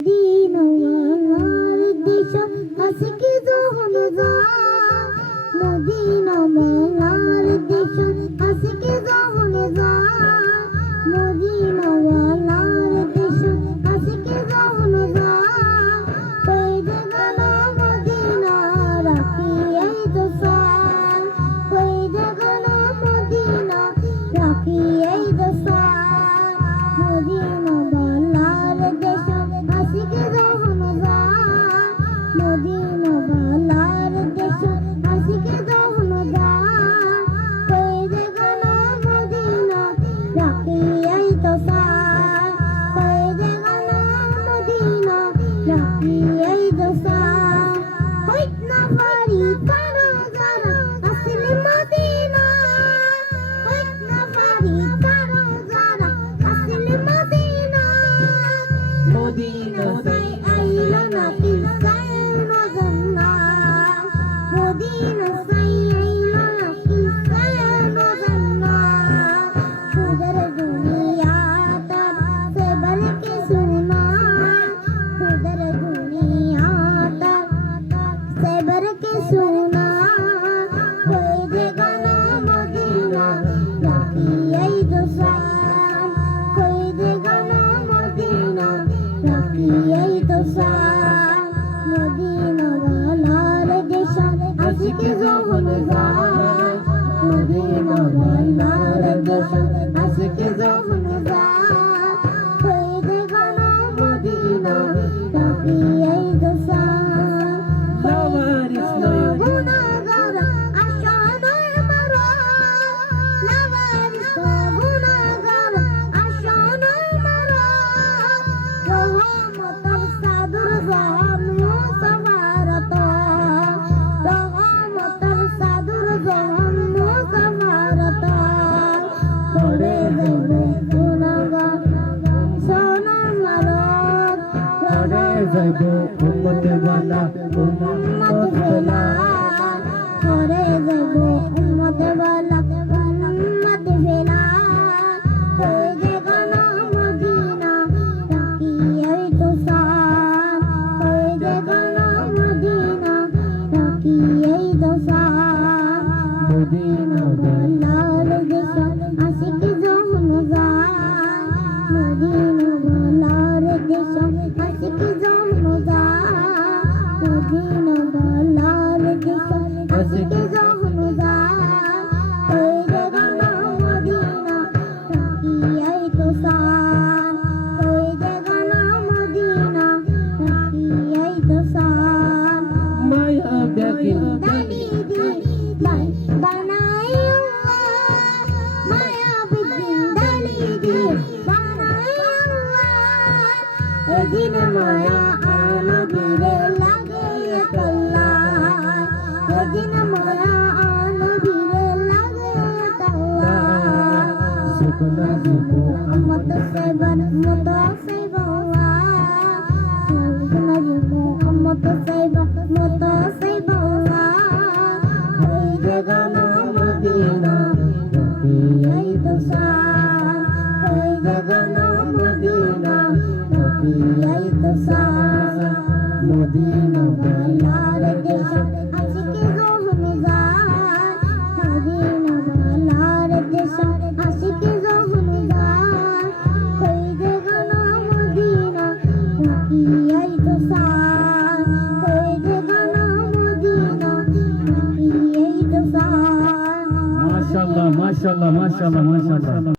মদিনার দেশ আজকে যখন যায় মদিনার দেশ আজকে যখন যায় মদিনার দেশ আজকে যখন যায় কই যে গেল মদিনা রাখি এই তো সার কই যে গেল মদিনা রাখি এই তো সার মদিনার দেশ আজকে যখন যায় মদিনার দেশ আজকে যখন যায় কই যে গেল মদিনা রাখি এই তো সার কই যে গেল মদিনা রাখি এই তো সার হইত না পারি কারো যারা আসলে মদিনা হইত না পারি কারো যারা আসলে মদিনা মদিনা সাই আইলো না কিসায় নজন্না মদিনা সাই আইলো না কিসায় নজন্না খুদর দুনিয়া তার সেবার কে সুনা খুদর দুনিয়া তার সেবার কে সুনা কই যে গেল মদিনা রাখি এই দোসান কই যে গেল মদিনা রাখি এই দোসান মদিনাওয়ালার দেশ আজকে যখন যায় মদিনাওয়ালার দেশ আজকে যখন যায় কই যে গেল মদিনা রাখি এই দোসান গুনাহগার আশাদের মারা লাভারিস গুনাহগার আশাদের মারা রহমতের সাদর জান মুসাফারত রহমতের সাদর জান মুসাফারত করে যাবে গুনাহগার সোনা মারত করে যাবে উম্মতে ওয়ালা উম্মত বেলা করে যাবে উম্মতে ওয়ালা উম্মত বেলা কই যে গেল মদিনা রাখি এই তো সার কই যে গেল মদিনা রাখি এই তো সার মদিনাওয়ালার দেশ আজকে যখন যায় মদিনাওয়ালার দেশ আজকে যখন যায় মদিনাওয়ালার দেশ আজকে যখন যায় কই যে গেল মদিনা রাখি এই তো সার কই যে গেল মদিনা রাখি এই তো সার মায়া ব্যাকিল দালিদি বানাই আল্লাহ মায়া বিদিন দালিদি বানাই আল্লাহ এদিন মায়া আনবিরে লাগে আল্লাহ এদিন মায়া আনবিরে লাগে আল্লাহ শুকনা জীবো মত সেবন মত সেবওয়া শুকনা জীবো মত সেবন মত সেবওয়া কই যে গেল মদিনা রাখি এই তো সার কই যে গেল মদিনা রাখি এই তো সার মদিনাওয়ালার দেশ আজকে যখন যায় মদিনাওয়ালার দেশ আজকে যখন যায় কই যে গেল মদিনা রাখি এই তো সার কই যে গেল মদিনা রাখি এই তো সার মাশাআল্লাহ মাশাআল্লাহ মাশাআল্লাহ মাশাআল্লাহ